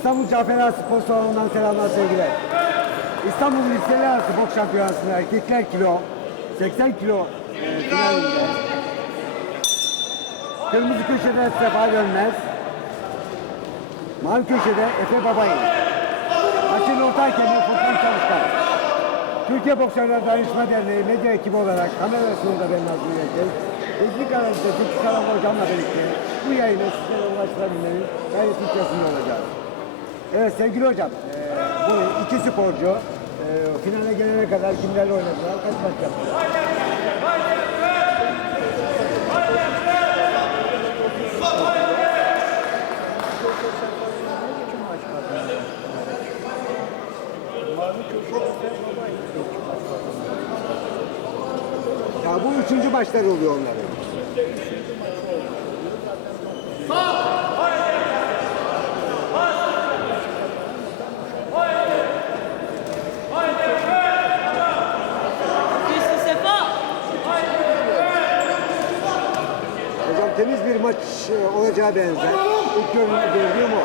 İstanbul Cafer Ağa Spor Salonu'ndan selamlar sevgiler. İstanbul Liseler Arası Boks Şampiyonası'nda erkekler kilo 80 kilo e. Kırmızı köşede Sefa Görmez. Mavi köşede Efe Babayı. Maçın orta hakemi Furkan Çalışkan. Türkiye Boksörler Dayanışma Derneği medya ekibi olarak kamera sunumda ben Nazmi Yelken. Teknik aranızda Fikri Karan Hocam'la birlikte bu yayını sizlere ulaştırabilmenin gayet içerisinde olacağız. Evet sevgili hocam, e, bu iki sporcu e, finale gelene kadar kimlerle oynadılar, kaç maç? Ya bu üçüncü maçlar oluyor onların. Güçlü temiz bir maç e, olacağı benzer. İlk mu?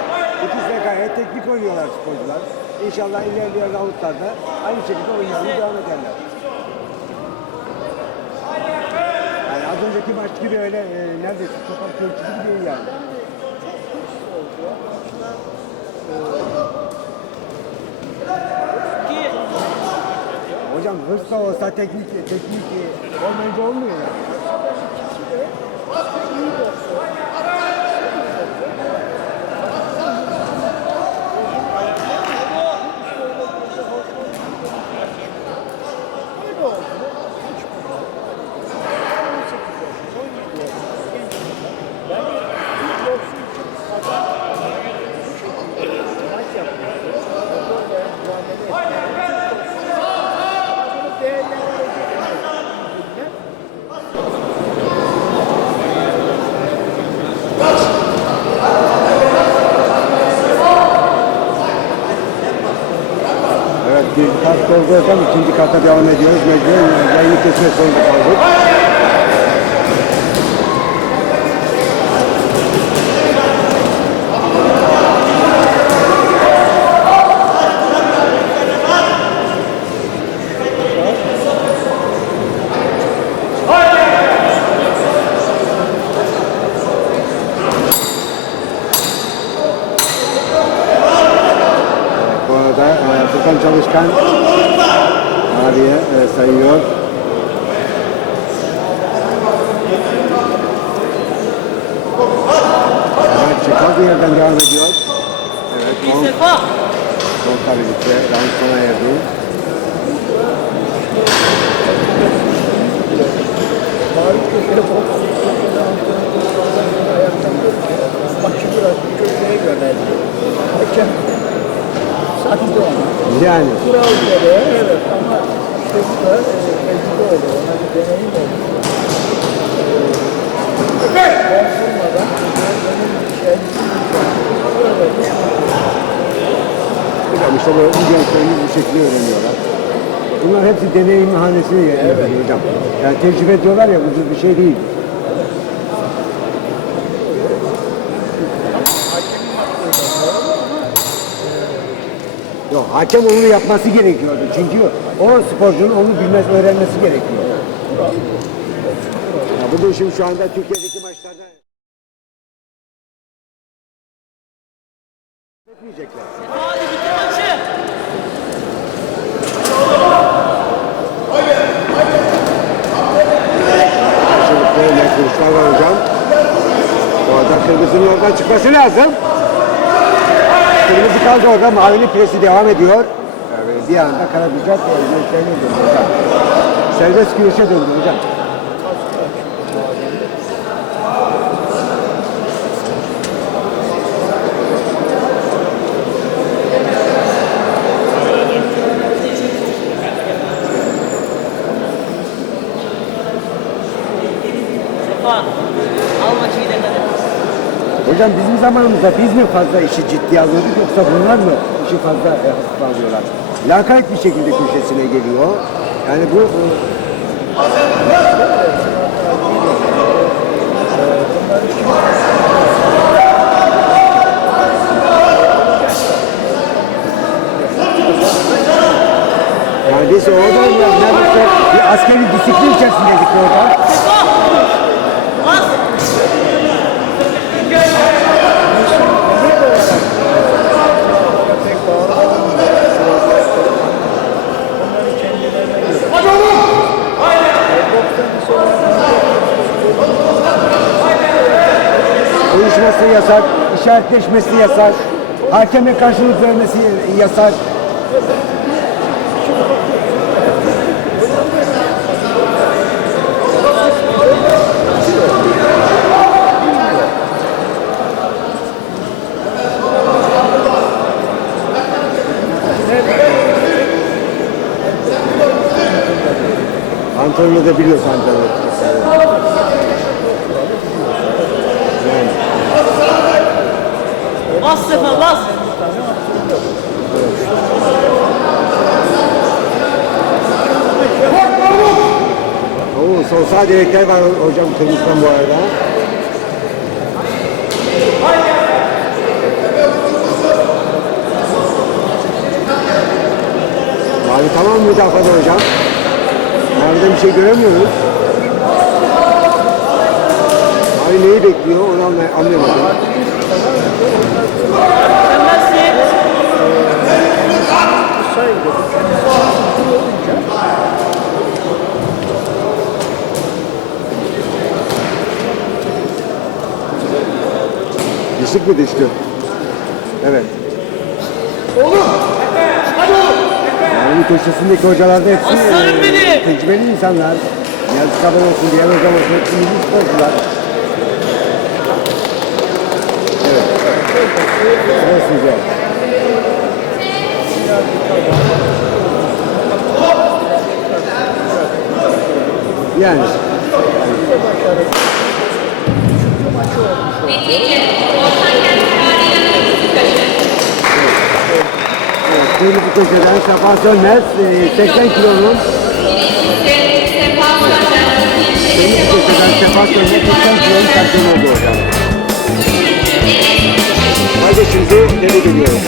İkisi de gayet teknik oynuyorlar sporcular. İnşallah ilerleyen roundlarda aynı şekilde oynamaya devam ederler. Yani az önceki maç gibi öyle e, neredeyse sokak ölçüsü gibi değil yani. Hocam hırs da olsa teknik, teknik e, olmayınca olmuyor yani. Kart oldu hocam. ikinci karta devam ediyoruz. Mecburen yayını kesmek zorunda kaldık. Bu arada e, Çalışkan abiye e, sayıyor. Evet, kaldığı yerden devam ediyor. Evet, son, Sefa. son tabii bitti. Round sona erdi. Mavi köşede boks ayaktan maçı biraz köşeye yöneldi. Hakem sattı onu. Yani Kural gereği evet ama işte bu da tecrübe. Ona bir deneyim. Ben kendisi hocam işte böyle bu gençlerimiz bu şekilde öğreniyorlar. Bunlar hepsi deneyim hanesine geliyor hocam. Yani tecrübe diyorlar ya ucuz bir şey değil. Yok hakem onu yapması gerekiyordu. Çünkü o sporcunun onu bilmez öğrenmesi gerekiyor. Ya bugün şimdi şu anda Türkiye'deki maçlarda etmeyecekler. Şimdi böyle kılıçlar var hocam. Bu arada kırmızının oradan çıkması lazım. Kırmızı kaldı orada. Mavinin presi devam ediyor. Bir anda Karabücak gözlerine döndü hocam. Serbest güreşe döndü hocam. Hocam bizim zamanımızda biz mi fazla işi ciddiye alıyorduk yoksa bunlar mı işi fazla e, alıyorlar? Lakayt bir şekilde köşesine geliyor. Yani bu e, yani biz orada bir askeri disiplin içerisindeydik orada. Yasak, işaretleşmesi yasak, hakeme karşılık vermesi yasak. De biliyorsun antrenör. Bas Sefa bas. Oo, sol sağ direkler var hocam kırmızıdan bu arada. Abi tamam müdafada hocam? Nerede bir şey göremiyoruz. Abi neyi bekliyor onu anlay- anlayamadım. Mü düştü? Evet. Yani köşesindeki hocalar da hepsi Aslanım e, benim. tecrübeli insanlar. Yazık haber olsun, diğer hocam olsun, hepsi milli sporcular. Evet. Evet size. Yani Netice, Ortankent kararıyla kırmızı köşe. evet, kırmızı köşeden Safa Sönmez e, 80 kilonun Birincisi Sefa Sancak, ikincisi kırmızı köşeden Safa Sönmez 80 kilonun şampiyon oldu hocam. Kardeşimizi tebrik ediyoruz.